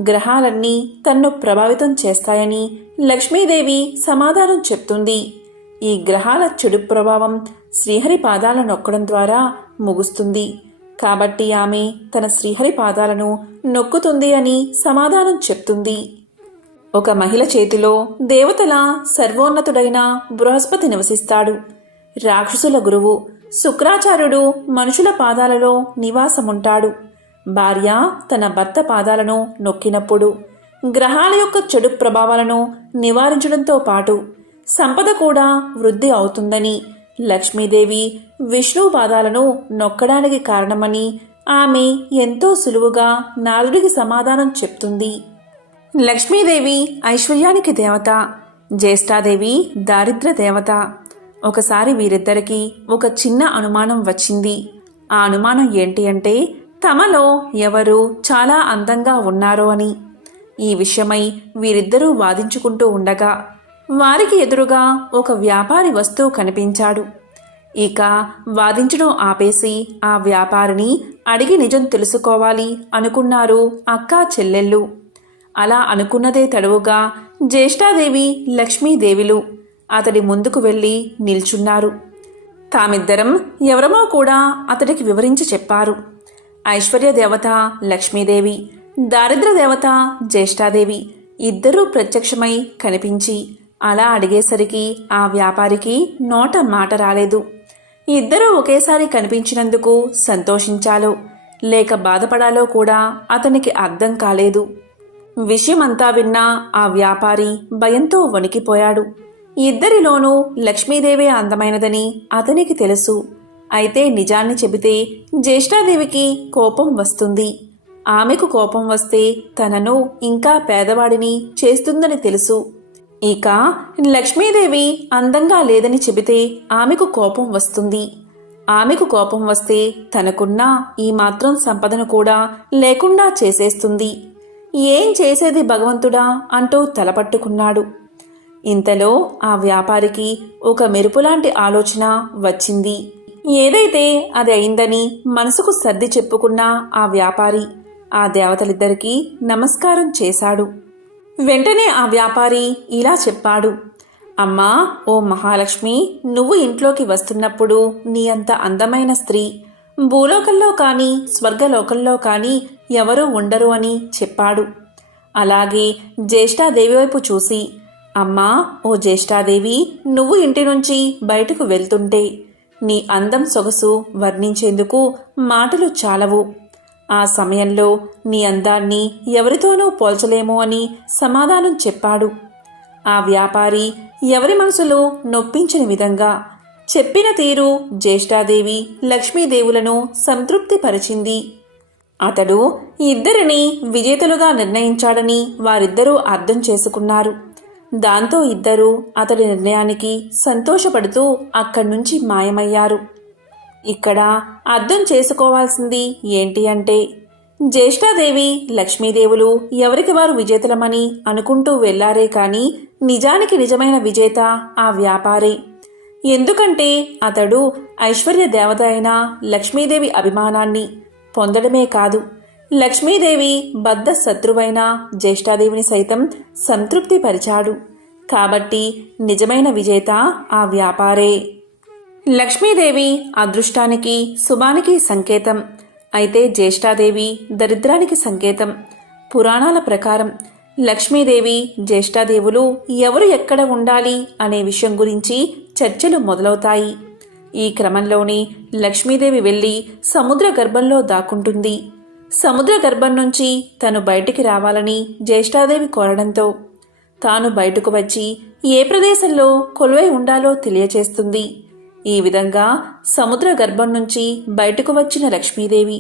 గ్రహాలన్నీ తన్ను ప్రభావితం చేస్తాయని లక్ష్మీదేవి సమాధానం చెప్తుంది. ఈ గ్రహాల చెడు ప్రభావం శ్రీహరి పాదాలను నొక్కడం ద్వారా ముగుస్తుంది. కాబట్టి ఆమె తన శ్రీహరి పాదాలను నొక్కుతుంది అని సమాధానం చెప్తుంది. ఒక మహిళ చేతిలో దేవతల సర్వోన్నతుడైన బృహస్పతి నివసిస్తాడు. రాక్షసుల గురువు శుక్రాచార్యుడు మనుషుల పాదాలలో నివాసముంటాడు. భార్య తన భర్త పాదాలను నొక్కినప్పుడు గ్రహాల యొక్క చెడు ప్రభావాలను నివారించడంతో పాటు సంపద కూడా వృద్ధి అవుతుందని లక్ష్మీదేవి విష్ణు పాదాలను నొక్కడానికి కారణమని ఆమె ఎంతో సులువుగా నారదుడికి సమాధానం చెప్తుంది. లక్ష్మీదేవి ఐశ్వర్యానికి దేవత, జ్యేష్ఠాదేవి దారిద్ర్య దేవత. ఒకసారి వీరిద్దరికీ ఒక చిన్న అనుమానం వచ్చింది. ఆ అనుమానం ఏంటి అంటే తమలో ఎవరు చాలా అందంగా ఉన్నారో అని. ఈ విషయమై వీరిద్దరూ వాదించుకుంటూ ఉండగా వారికి ఎదురుగా ఒక వ్యాపారి వస్తువు కనిపించాడు. ఇక వాదించడం ఆపేసి ఆ వ్యాపారిని అడిగి నిజం తెలుసుకోవాలి అనుకున్నారు అక్కా చెల్లెళ్ళు. అలా అనుకున్నదే తడువుగా జ్యేష్ఠాదేవి లక్ష్మీదేవిలు అతడి ముందుకు వెళ్ళి నిల్చున్నారు. తామిద్దరం ఎవరమో కూడా అతడికి వివరించి చెప్పారు. ఐశ్వర్య దేవత లక్ష్మీదేవి, దారిద్ర్య దేవత జ్యేష్ఠాదేవి ఇద్దరూ ప్రత్యక్షమై కనిపించి అలా అడిగేసరికి ఆ వ్యాపారికి నోట మాట రాలేదు. ఇద్దరూ ఒకేసారి కనిపించినందుకు సంతోషించాలో లేక బాధపడాలో కూడా అతనికి అర్థం కాలేదు. విషయమంతా విన్నా ఆ వ్యాపారి భయంతో వణికిపోయాడు. ఇద్దరిలోనూ లక్ష్మీదేవే అందమైనదని అతనికి తెలుసు. అయితే నిజాన్ని చెబితే జ్యేష్ఠాదేవికి కోపం వస్తుంది. ఆమెకు కోపం వస్తే తనను ఇంకా పేదవాడిని చేస్తుందని తెలుసు. ఇక లక్ష్మీదేవి అందంగా లేదని చెబితే ఆమెకు కోపం వస్తుంది. ఆమెకు కోపం వస్తే తనకున్న ఈ మాత్రం సంపదను కూడా లేకుండా చేసేస్తుంది. ఏం చేసేది భగవంతుడా అంటూ తలపట్టుకున్నాడు. ఇంతలో ఆ వ్యాపారికి ఒక మెరుపులాంటి ఆలోచన వచ్చింది. ఏదైతే అది అయిందని మనసుకు సర్ది చెప్పుకున్న ఆ వ్యాపారి ఆ దేవతలిద్దరికీ నమస్కారం చేశాడు. వెంటనే ఆ వ్యాపారి ఇలా చెప్పాడు. అమ్మా, ఓ మహాలక్ష్మి, నువ్వు ఇంట్లోకి వస్తున్నప్పుడు నీ అంత అందమైన స్త్రీ భూలోకంలో కానీ స్వర్గలోకంలో కానీ ఎవరూ ఉండరు అని చెప్పాడు. అలాగే జ్యేష్ఠాదేవి వైపు చూసి, అమ్మా, ఓ జ్యేష్ఠాదేవి, నువ్వు ఇంటి నుంచి బయటకు వెళ్తుంటే నీ అందం సొగసు వర్ణించేందుకు మాటలు చాలవు. ఆ సమయంలో నీ అందాన్ని ఎవరితోనూ పోల్చలేము అని సమాధానం చెప్పాడు. ఆ వ్యాపారి ఎవరి మనసులో నొప్పించిన విధంగా చెప్పిన తీరు జ్యేష్ఠాదేవి లక్ష్మీదేవులను సంతృప్తిపరిచింది. అతడు ఇద్దరిని విజేతలుగా నిర్ణయించాడని వారిద్దరూ అర్థం చేసుకున్నారు. దాంతో ఇద్దరూ అతడి నిర్ణయానికి సంతోషపడుతూ అక్కడ్నుంచి మాయమయ్యారు. ఇక్కడ అర్థం చేసుకోవాల్సింది ఏంటి అంటే, జ్యేష్ఠాదేవి లక్ష్మీదేవులు ఎవరికి వారు విజేతలమని అనుకుంటూ వెళ్లారే కాని నిజానికి నిజమైన విజేత ఆ వ్యాపారే. ఎందుకంటే అతడు ఐశ్వర్య దేవత అయిన లక్ష్మీదేవి అభిమానాన్ని పొందడమే కాదు, లక్ష్మీదేవి బద్ధ శత్రువైన జ్యేష్ఠాదేవిని సైతం సంతృప్తిపరిచాడు. కాబట్టి నిజమైన విజేత ఆ వ్యాపారే. లక్ష్మీదేవి అదృష్టానికి శుభానికి సంకేతం, అయితే జ్యేష్ఠాదేవి దరిద్రానికి సంకేతం. పురాణాల ప్రకారం లక్ష్మీదేవి జ్యేష్ఠాదేవులు ఎవరు ఎక్కడ ఉండాలి అనే విషయం గురించి చర్చలు మొదలవుతాయి. ఈ క్రమంలోనే లక్ష్మీదేవి వెళ్ళి సముద్ర గర్భంలో దాక్కుంటుంది. సముద్ర గర్భం నుంచి తను బయటికి రావాలని జ్యేష్ఠాదేవి కోరడంతో తాను బయటకు వచ్చి ఏ ప్రదేశంలో కొలువై ఉండాలో తెలియచేస్తుంది. ఈ విధంగా సముద్ర గర్భం నుంచి బయటకు వచ్చిన లక్ష్మీదేవి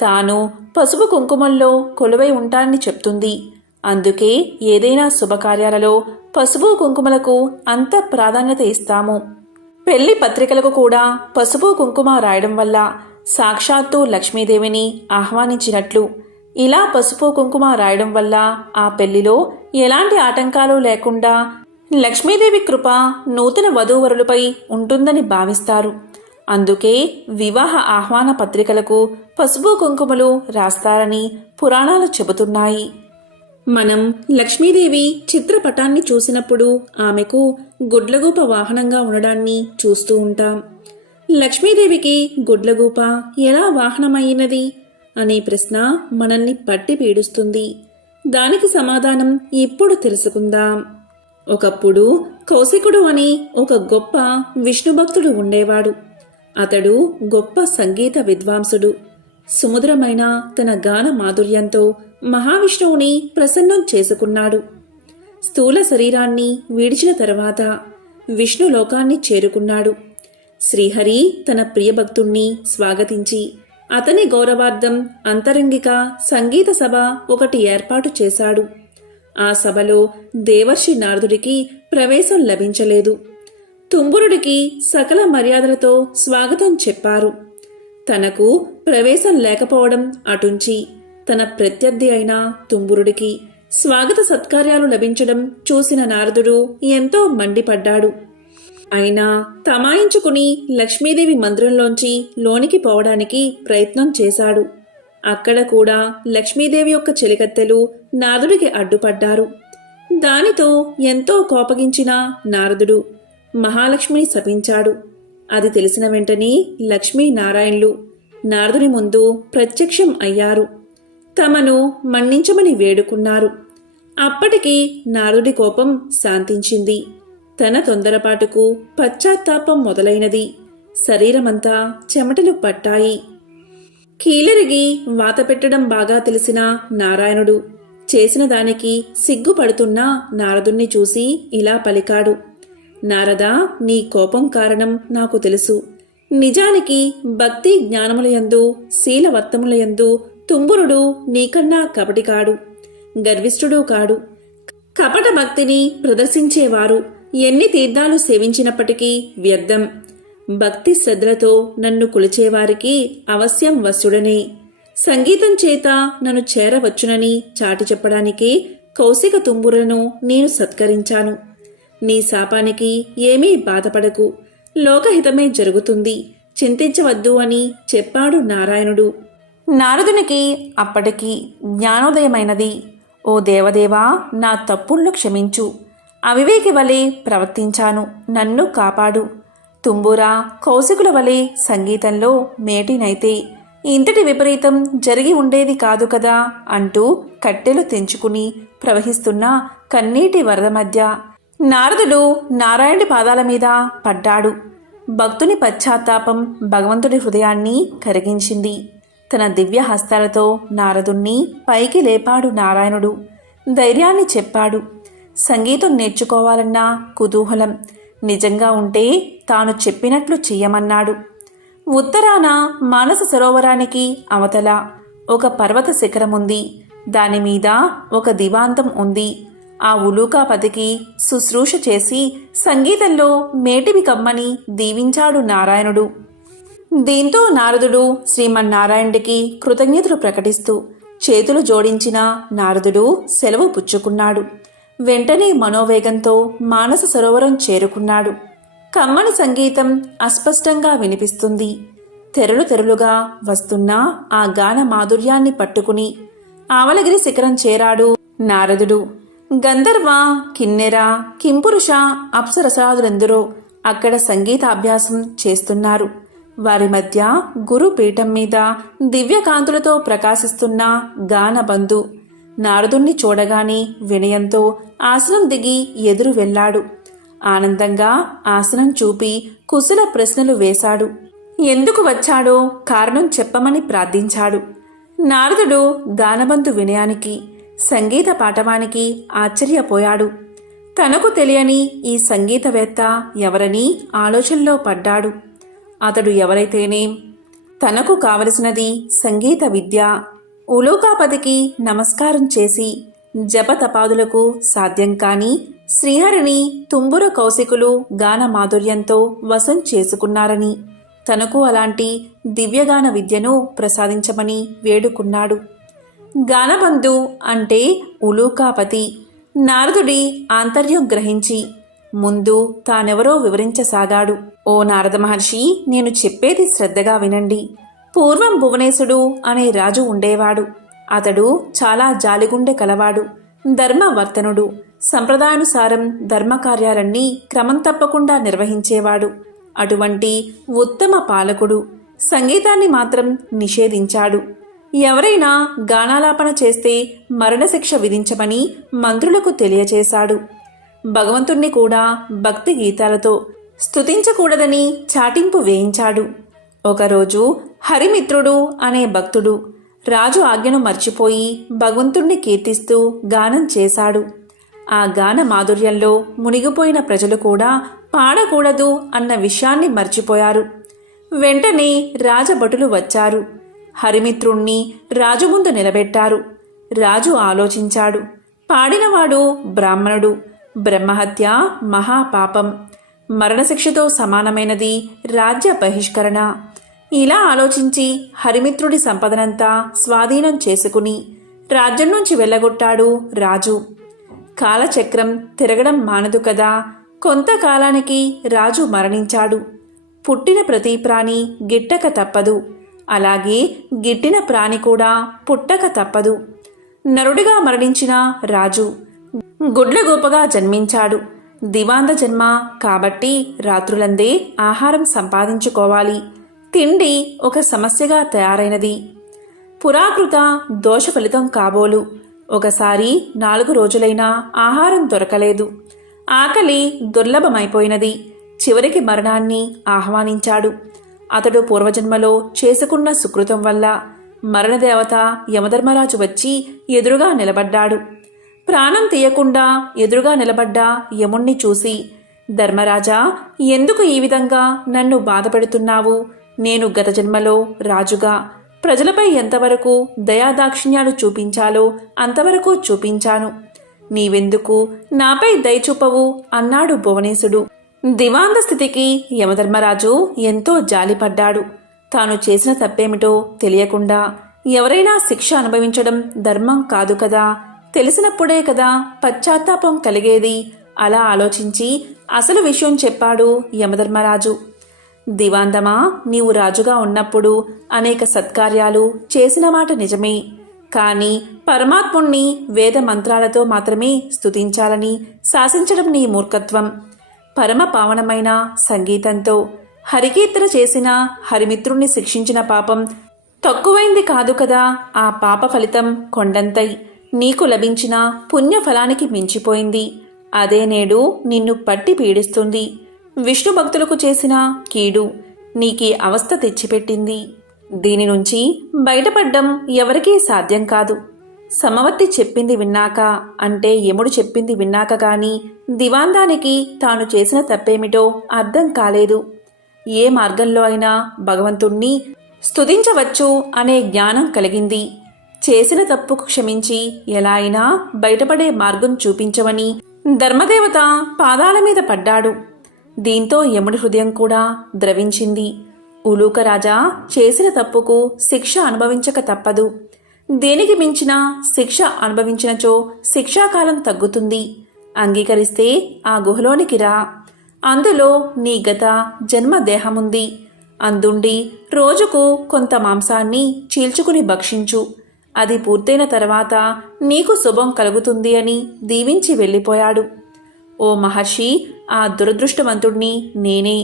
తాను పసుపు కుంకుమల్లో కొలువై ఉంటానని చెప్తుంది. అందుకే ఏదైనా శుభకార్యాలలో పసుపు కుంకుమలకు అంత ప్రాధాన్యత ఇస్తాము. పెళ్లి పత్రికలకు కూడా పసుపు కుంకుమ రాయడం వల్ల సాక్షాత్తు లక్ష్మీదేవిని ఆహ్వానించినట్లు. ఇలా పసుపు కుంకుమ రాయడం వల్ల ఆ పెళ్లిలో ఎలాంటి ఆటంకాలు లేకుండా లక్ష్మీదేవి కృప నూతన వధూవరులపై ఉంటుందని భావిస్తారు. అందుకే వివాహ ఆహ్వాన పత్రికలకు పసుపు కుంకుమలు రాస్తారని పురాణాలు చెబుతున్నాయి. మనం లక్ష్మీదేవి చిత్రపటాన్ని చూసినప్పుడు ఆమెకు గుడ్లగూప వాహనంగా ఉండడాన్ని చూస్తూ ఉంటాం. లక్ష్మీదేవికి గుడ్లగూప ఎలా వాహనమయ్యినది అనే ప్రశ్న మనల్ని పట్టి పీడిస్తుంది. దానికి సమాధానం ఇప్పుడు తెలుసుకుందాం. ఒకప్పుడు కౌశికుడు అని ఒక గొప్ప విష్ణుభక్తుడు ఉండేవాడు. అతడు గొప్ప సంగీత విద్వాంసుడు. సుమధురమైన తన గాన మాధుర్యంతో మహావిష్ణువుని ప్రసన్నం చేసుకున్నాడు. స్థూల శరీరాన్ని విడిచిన తర్వాత విష్ణు లోకాన్ని చేరుకున్నాడు. శ్రీహరి తన ప్రియభక్తుణ్ణి స్వాగతించి అతని గౌరవార్థం అంతరంగిక సంగీత సభ ఒకటి ఏర్పాటు చేశాడు. ఆ సభలో దేవర్షి నారదుడికి ప్రవేశం లభించలేదు. తుంబురుడికి సకల మర్యాదలతో స్వాగతం చెప్పారు. తనకు ప్రవేశం లేకపోవడం అటుంచి తన ప్రత్యర్థి అయిన తుంబురుడికి స్వాగత సత్కార్యాలు లభించడం చూసిన నారదుడు ఎంతో మండిపడ్డాడు. అయినా తమాయించుకుని లక్ష్మీదేవి మందిరంలోంచి లోనికి పోవడానికి ప్రయత్నం చేశాడు. అక్కడ కూడా లక్ష్మీదేవి యొక్క చెలికత్తెలు నారదుడికి అడ్డుపడ్డారు. దానితో ఎంతో కోపగించిన నారదుడు మహాలక్ష్మిని శపించాడు. అది తెలిసిన వెంటనే లక్ష్మీనారాయణులు నారదుని ముందు ప్రత్యక్షం అయ్యారు. తమను మన్నించమని వేడుకున్నారు. అప్పటికి నారదుడి కోపం శాంతించింది. తన తొందరపాటుకు పశ్చాత్తాపం మొదలైనది. శరీరమంతా చెమటలు పట్టాయి. కీలరిగి వాత పెట్టడం బాగా తెలిసిన నారాయణుడు చేసిన దానికి సిగ్గుపడుతున్న నారదుణ్ణి చూసి ఇలా పలికాడు. నారదా, నీ కోపం కారణం నాకు తెలుసు. నిజానికి భక్తి జ్ఞానములయందు శీలవర్తములయందు తుంబురుడు నీకన్నా కపటి కాడు, గర్విష్ఠుడు కాడు. కపట భక్తిని ప్రదర్శించేవారు ఎన్ని తీర్థాలు సేవించినప్పటికీ వ్యర్థం. భక్తి శ్రద్ధలతో నన్ను కొలిచేవారికి అవశ్యం వశుడనే. సంగీతం చేత నన్ను చేరవచ్చునని చాటి చెప్పడానికే కౌశిక తుంబురులను నేను సత్కరించాను. నీ శాపానికి ఏమీ బాధపడకు, లోకహితమే జరుగుతుంది, చింతించవద్దు అని చెప్పాడు నారాయణుడు. నారదునికి అప్పటికి జ్ఞానోదయమైనది. ఓ దేవదేవా, నా తప్పులను క్షమించు. అవివేకి వలె ప్రవర్తించాను, నన్ను కాపాడు. తుంబురా, కౌశికుల వలె సంగీతంలో మేటినైతే ఇంతటి విపరీతం జరిగి ఉండేది కాదు కదా అంటూ కట్టెలు తెంచుకుని ప్రవహిస్తున్న కన్నీటి వరద మధ్య నారదుడు నారాయణుడి పాదాల మీద పడ్డాడు. భక్తుని పశ్చాత్తాపం భగవంతుడి హృదయాన్ని కరిగించింది. తన దివ్య హస్తాలతో నారదుణ్ణి పైకి లేపాడు నారాయణుడు. ధైర్యాన్ని చెప్పాడు. సంగీతం నేర్చుకోవాలన్న కుతూహలం నిజంగా ఉంటే తాను చెప్పినట్లు చెయ్యమన్నాడు. ఉత్తరాన మానస సరోవరానికి అవతల ఒక పర్వత శిఖరముంది. దానిమీద ఒక దివాంతం ఉంది. ఆ ఉలూకాపతికి శుశ్రూష చేసి సంగీతంలో మేటివి కమ్మని దీవించాడు నారాయణుడు. దీంతో నారదుడు శ్రీమన్నారాయణుడికి కృతజ్ఞతలు ప్రకటిస్తూ చేతులు జోడించిన నారదుడు సెలవు పుచ్చుకున్నాడు. వెంటనే మనోవేగంతో మానస సరోవరం చేరుకున్నాడు. కమ్మని సంగీతం అస్పష్టంగా వినిపిస్తుంది. తెరలు తెరలుగా వస్తున్న ఆ గాన మాధుర్యాన్ని పట్టుకుని ఆవలగిరి శిఖరం చేరాడు నారదుడు. గంధర్వ, కిన్నెర, కింపురుష, అప్సరసాదులెందరో అక్కడ సంగీతాభ్యాసం చేస్తున్నారు. వారి మధ్య గురుపీఠం మీద దివ్యకాంతులతో ప్రకాశిస్తున్న గానబంధు నారదుణ్ణి చూడగానే వినయంతో ఆసనం దిగి ఎదురు వెళ్ళాడు. ఆనందంగా ఆసనం చూపి కుశల ప్రశ్నలు వేశాడు. ఎందుకు వచ్చాడో కారణం చెప్పమని ప్రార్థించాడు. నారదుడు గానబంధు వినయానికి, సంగీత పాఠవానికి ఆశ్చర్యపోయాడు. తనకు తెలియని ఈ సంగీతవేత్త ఎవరని ఆలోచనలో పడ్డాడు. అతడు ఎవరైతేనేం, తనకు కావలసినది సంగీత విద్య. ఉలూకాపతికి నమస్కారం చేసి జపతపాదులకు సాధ్యం కాని శ్రీహరిని తుంబుర కౌశికులు గాన మాధుర్యంతో వశం చేసుకున్నారని, తనకు అలాంటి దివ్యగాన విద్యను ప్రసాదించమని వేడుకున్నాడు. గానబంధు అంటే ఉలూకాపతి. నారదుడి ఆంతర్యం గ్రహించి ముందు తానెవరో వివరించసాగాడు. ఓ నారద మహర్షి, నేను చెప్పేది శ్రద్ధగా వినండి. పూర్వం భువనేశుడు అనే రాజు ఉండేవాడు. అతడు చాలా జాలిగుండె కలవాడు, ధర్మవర్తనుడు. సంప్రదాయానుసారం ధర్మకార్యాలన్నీ క్రమం తప్పకుండా నిర్వహించేవాడు. అటువంటి ఉత్తమ పాలకుడు సంగీతాన్ని మాత్రం నిషేధించాడు. ఎవరైనా గానాలాపన చేస్తే మరణశిక్ష విధించమని మంత్రులకు తెలియచేశాడు. భగవంతుణ్ణి కూడా భక్తి గీతాలతో స్తుతించకూడదని చాటింపు వేయించాడు. ఒకరోజు హరిమిత్రుడు అనే భక్తుడు రాజు ఆజ్ఞను మర్చిపోయి భగవంతుణ్ణి కీర్తిస్తూ గానం చేశాడు. ఆ గాన మాధుర్యంలో మునిగిపోయిన ప్రజలు కూడా పాడకూడదు అన్న విషయాన్ని మర్చిపోయారు. వెంటనే రాజభటులు వచ్చారు. హరిమిత్రుణ్ణి రాజు ముందు నిలబెట్టారు. రాజు ఆలోచించాడు. పాడినవాడు బ్రాహ్మణుడు. బ్రహ్మహత్య మహాపాపం, మరణశిక్షతో సమానమైనది రాజ్య బహిష్కరణ. ఇలా ఆలోచించి హరిమిత్రుడి సంపదనంతా స్వాధీనం చేసుకుని రాజ్యం నుంచి వెళ్ళగొట్టాడు రాజు. కాలచక్రం తిరగడం మానదు కదా. కొంతకాలానికి రాజు మరణించాడు. పుట్టిన ప్రతి ప్రాణి గిట్టక తప్పదు. అలాగే గిట్టిన ప్రాణి కూడా పుట్టక తప్పదు. నరుడిగా మరణించిన రాజు గుడ్లగోపగా జన్మించాడు. దివాంద జన్మ కాబట్టి రాత్రులందే ఆహారం సంపాదించుకోవాలి. తిండి ఒక సమస్యగా తయారైనది. పురాకృత దోష ఫలితం కాబోలు. ఒకసారి 4 రోజులైనా ఆహారం దొరకలేదు. ఆకలి దుర్లభమైపోయినది. చివరికి మరణాన్ని ఆహ్వానించాడు. అతడు పూర్వజన్మలో చేసుకున్న సుకృతం వల్ల మరణదేవత యమధర్మరాజు వచ్చి ఎదురుగా నిలబడ్డాడు. ప్రాణం తీయకుండా ఎదురుగా నిలబడ్డ యముణ్ణి చూసి, ధర్మరాజా, ఎందుకు ఈ విధంగా నన్ను బాధపెడుతున్నావు? నేను గత జన్మలో రాజుగా ప్రజలపై ఎంతవరకు దయాదాక్షిణ్యాలు చూపించాలో అంతవరకు చూపించాను. నీవెందుకు నాపై దయ చూపవు అన్నాడు భువనేశుడు. దివాంద స్థితికి యమధర్మరాజు ఎంతో జాలిపడ్డాడు. తాను చేసిన తప్పేమిటో తెలియకుండా ఎవరైనా శిక్ష అనుభవించడం ధర్మం కాదు కదా. తెలిసినప్పుడే కదా పశ్చాత్తాపం కలిగేది. అలా ఆలోచించి అసలు విషయం చెప్పాడు యమధర్మరాజు. దివాందమా, నీవు రాజుగా ఉన్నప్పుడు అనేక సత్కార్యాలు చేసిన మాట నిజమే. కాని పరమాత్ముణ్ణి వేద మంత్రాలతో మాత్రమే స్తుతించాలని శాసించడం నీ మూర్ఖత్వం. పరమ పావనమైన సంగీతంతో హరికీర్తన చేసిన హరిమిత్రుణ్ణి శిక్షించిన పాపం తక్కువైంది కాదు కదా. ఆ పాప ఫలితం కొండంతై నీకు లభించిన పుణ్యఫలానికి మించిపోయింది. అదే నేడు నిన్ను పట్టి పీడిస్తుంది. విష్ణు భక్తులకు చేసిన కీడు నీకీ అవస్థ తెచ్చిపెట్టింది. దీని నుంచి బయటపడ్డం ఎవరికీ సాధ్యం కాదు. సమవర్తి చెప్పింది విన్నాక, అంటే యముడు చెప్పింది విన్నాక గాని దివాందానికి తాను చేసిన తప్పేమిటో అర్థం కాలేదు. ఏ మార్గంలో అయినా భగవంతుణ్ణి స్తుతించవచ్చు అనే జ్ఞానం కలిగింది. చేసిన తప్పుకు క్షమించి ఎలా అయినా బయటపడే మార్గం చూపించమని ధర్మదేవత పాదాల మీద పడ్డాడు. దీంతో యముడి హృదయం కూడా ద్రవించింది. ఉలూకరాజా, చేసిన తప్పుకు శిక్ష అనుభవించక తప్పదు. దేనికి మించిన శిక్ష అనుభవించినచో శిక్షాకాలం తగ్గుతుంది. అంగీకరిస్తే ఆ గుహలోనికి రా. అందులో నీ గత జన్మ దేహముంది. అందుండి రోజుకు కొంత మాంసాన్ని చీల్చుకుని భక్షించు. అది పూర్తయిన తర్వాత నీకు శుభం కలుగుతుంది అని దీవించి వెళ్ళిపోయాడు. ఓ మహర్షి, ఆ దురదృష్టవంతుణ్ణి నేనే.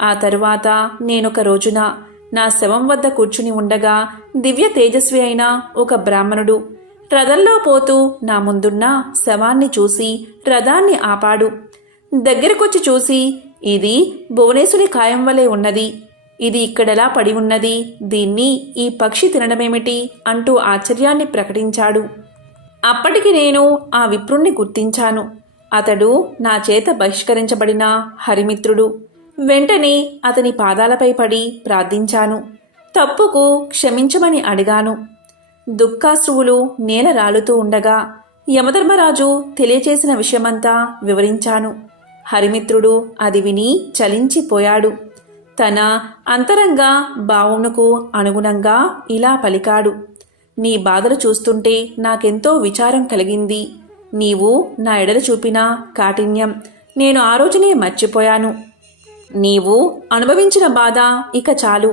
ఆ తరువాత నేనొక రోజున నా శవం వద్ద కూర్చుని ఉండగా దివ్య తేజస్వి అయిన ఒక బ్రాహ్మణుడు రథంలో పోతూ నా ముందున్న శవాన్ని చూసి రథాన్ని ఆపాడు. దగ్గరకొచ్చి చూసి, ఇది భువనేశుని కాయం వలె ఉన్నది. ఇది ఇక్కడెలా పడి ఉన్నది? దీన్ని ఈ పక్షి తినడమేమిటి అంటూ ఆశ్చర్యాన్ని ప్రకటించాడు. అప్పటికి నేను ఆ విప్రుణ్ణి గుర్తించాను. అతడు నా చేత బహిష్కరించబడిన హరిమిత్రుడు. వెంటనే అతని పాదాలపై పడి ప్రార్థించాను. తప్పుకు క్షమించమని అడిగాను. దుఃఖాశ్రువులు నేల రాలుతూ ఉండగా యమధర్మరాజు తెలియచేసిన విషయమంతా వివరించాను. హరిమిత్రుడు అది విని చలించిపోయాడు. తన అంతరంగ భావమునకు అనుగుణంగా ఇలా పలికాడు. నీ బాధలు చూస్తుంటే నాకెంతో విచారం కలిగింది. నీవు నా ఎడల చూపిన కాఠిన్యం నేను ఆ రోజునే మర్చిపోయాను. నీవు అనుభవించిన బాధ ఇక చాలు.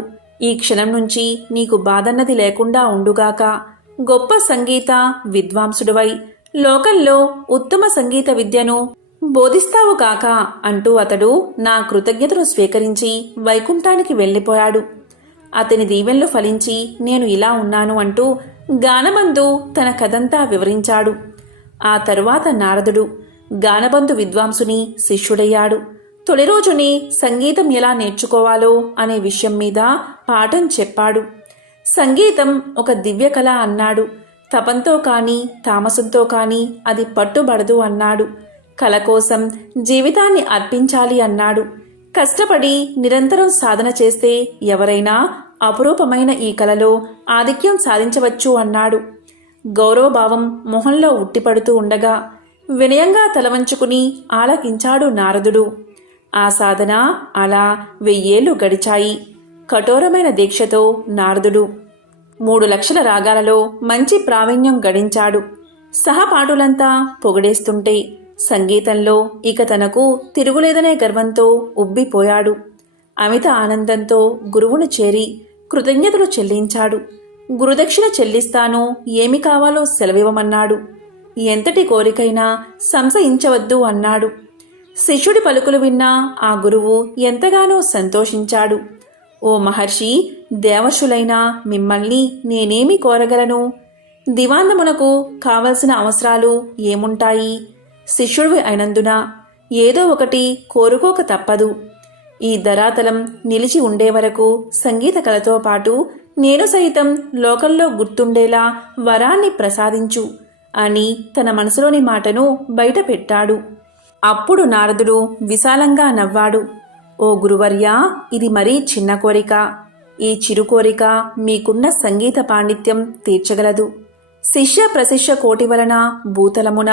ఈ క్షణం నుంచి నీకు బాధన్నది లేకుండా ఉండుగాక. గొప్ప సంగీత విద్వాంసుడివై లోకంలో ఉత్తమ సంగీత విద్యను బోధిస్తావు కాక అంటూ అతడు నా కృతజ్ఞతను స్వీకరించి వైకుంఠానికి వెళ్ళిపోయాడు. అతని దీవెనలు ఫలించి నేను ఇలా ఉన్నాను అంటూ గానబంధు తన కథంతా వివరించాడు. ఆ తరువాత నారదుడు గానబంధు విద్వాంసుని శిష్యుడయ్యాడు. తొలి రోజుని సంగీతం ఎలా నేర్చుకోవాలో అనే విషయం మీద పాఠం చెప్పాడు. సంగీతం ఒక దివ్య కళ అన్నాడు. తపంతో కాని తామసంతో కాని అది పట్టుబడదు అన్నాడు. కళ కోసం జీవితాన్ని అర్పించాలి అన్నాడు. కష్టపడి నిరంతరం సాధన చేస్తే ఎవరైనా అపురూపమైన ఈ కళలో ఆధిక్యం సాధించవచ్చు అన్నాడు. గౌరవభావం మొహంలో ఉట్టిపడుతూ ఉండగా వినయంగా తలవంచుకుని ఆలకించాడు నారదుడు. ఆ సాధన అలా 1000 ఏళ్లు గడిచాయి. కఠోరమైన దీక్షతో నారదుడు 3 లక్షల రాగాలలో మంచి ప్రావీణ్యం గడించాడు. సహపాఠులంతా పొగిడేస్తుంటే సంగీతంలో ఇక తనకు తిరుగులేదనే గర్వంతో ఉబ్బిపోయాడు. అమిత ఆనందంతో గురువును చేరి కృతజ్ఞతలు చెల్లించాడు. గురుదక్షిణ చెల్లిస్తాను, ఏమి కావాలో సెలవివ్వమన్నాడు. ఎంతటి కోరికైనా సంశయించవద్దు అన్నాడు. శిష్యుడి పలుకులు విన్న ఆ గురువు ఎంతగానో సంతోషించాడు. ఓ మహర్షి, దేవర్షులైన మిమ్మల్ని నేనేమి కోరగలను? దివాందమునకు కావలసిన అవసరాలు ఏముంటాయి? శిష్యుడివి అయినందున ఏదో ఒకటి కోరుకోక తప్పదు. ఈ ధరాతలం నిలిచి ఉండే వరకు సంగీత కళతో పాటు నేను సైతం లోకంలో గుర్తుండేలా వరాన్ని ప్రసాదించు అని తన మనసులోని మాటను బయట పెట్టాడు. అప్పుడు నారదుడు విశాలంగా నవ్వాడు. ఓ గురువర్యా, ఇది మరీ చిన్న కోరిక. ఈ చిరు కోరిక మీకున్న సంగీత పాండిత్యం తీర్చగలదు. శిష్య ప్రశిష్య కోటి వలన భూతలమున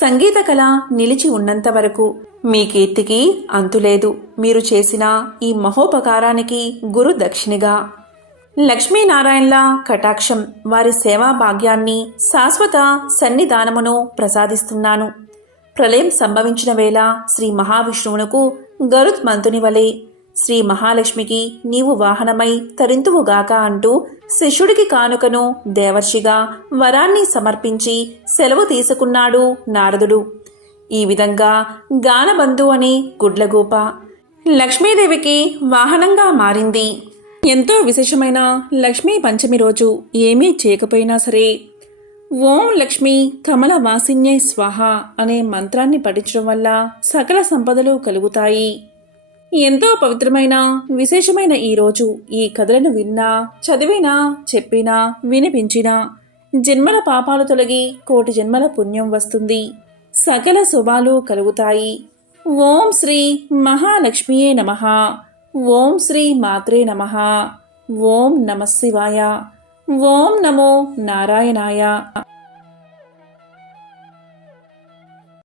సంగీత కళ నిలిచి ఉన్నంత వరకు మీ కీర్తికి అంతులేదు. మీరు చేసిన ఈ మహోపకారానికి గురు దక్షిణిగా లక్ష్మీనారాయణల కటాక్షం, వారి సేవా భాగ్యాన్ని, శాశ్వత సన్నిధానమును ప్రసాదిస్తున్నాను. ప్రళయం సంభవించిన వేళ శ్రీ మహావిష్ణువునకు గరుత్మంతుని వలె శ్రీ మహాలక్ష్మికి నీవు వాహనమై తరింతువుగాక అంటూ శిష్యుడికి కానుకను దేవర్షిగా వరాన్ని సమర్పించి సెలవు తీసుకున్నాడు నారదుడు. ఈ విధంగా గానబంధు అనే గుడ్లగూప లక్ష్మీదేవికి వాహనంగా మారింది. ఎంతో విశేషమైన లక్ష్మీ పంచమి రోజు ఏమీ చేయకపోయినా సరే ఓం లక్ష్మీ కమల వాసిన్యై స్వాహ అనే మంత్రాన్ని పఠించడం వల్ల సకల సంపదలు కలుగుతాయి. ఎంతో పవిత్రమైన విశేషమైన ఈ రోజు ఈ కథలను విన్నా, చదివినా, చెప్పినా, వినిపించినా జన్మల పాపాలు తొలగి కోటి జన్మల పుణ్యం వస్తుంది. సకల శుభాలు కలుగుతాయి. ఓం శ్రీ మహాలక్ష్మియే నమః. ఓం శ్రీ మాత్రే నమః. ఓం నమః శివాయ. ఓం నమో నారాయణాయ.